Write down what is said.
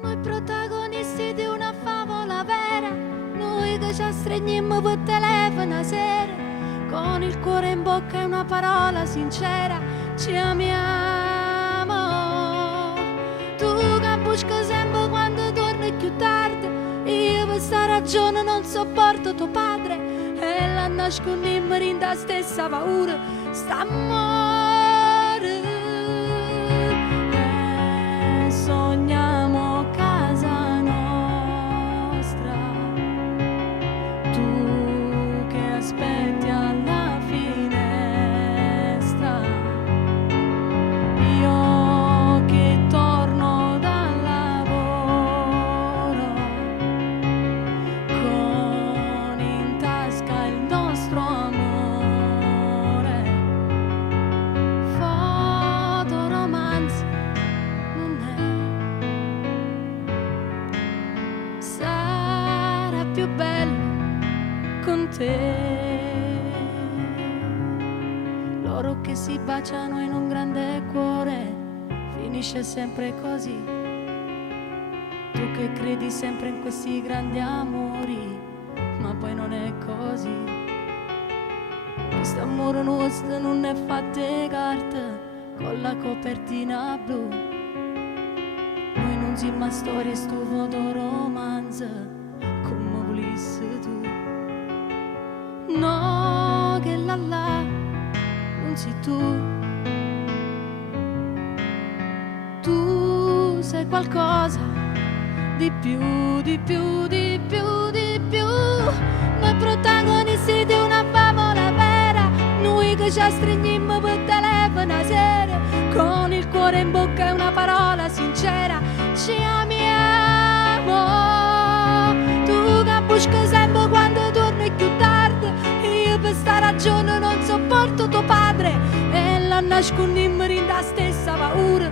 Noi protagonisti di una favola vera, noi che ci stringiamo per telefono a sera, con il cuore in bocca e una parola sincera, ci amiamo. Tu che buschi sempre quando torni più tardi, io per sta ragione non sopporto tuo padre, e la nascondiamo in la stessa paura, st'amore. Sogniamo casa nostra, tu che aspetti alla finestra, io che torno dal lavoro, con in tasca il nostro amore. Fotoromanzo non è, sarà più bello con te. Loro che si baciano in un grande cuore, finisce sempre così. Tu che credi sempre in questi grandi amori, ma poi non è così. Quest'amore nostro non è fatto di carte con la copertina blu. Noi non siamo storie, sto fotoromanzo come volessi tu. No, che là non sei tu. Tu sei qualcosa di più, di più, di più, di più. Noi protagonisti di una favola vera, noi che ci stringiamo per telefono a sera, con il cuore in bocca e una parola sincera, ci amiamo. Tu che buschi sempre quando torni più tardi, io per sta ragione non sopporto tuo padre, e la nascondiamo in la stessa paura,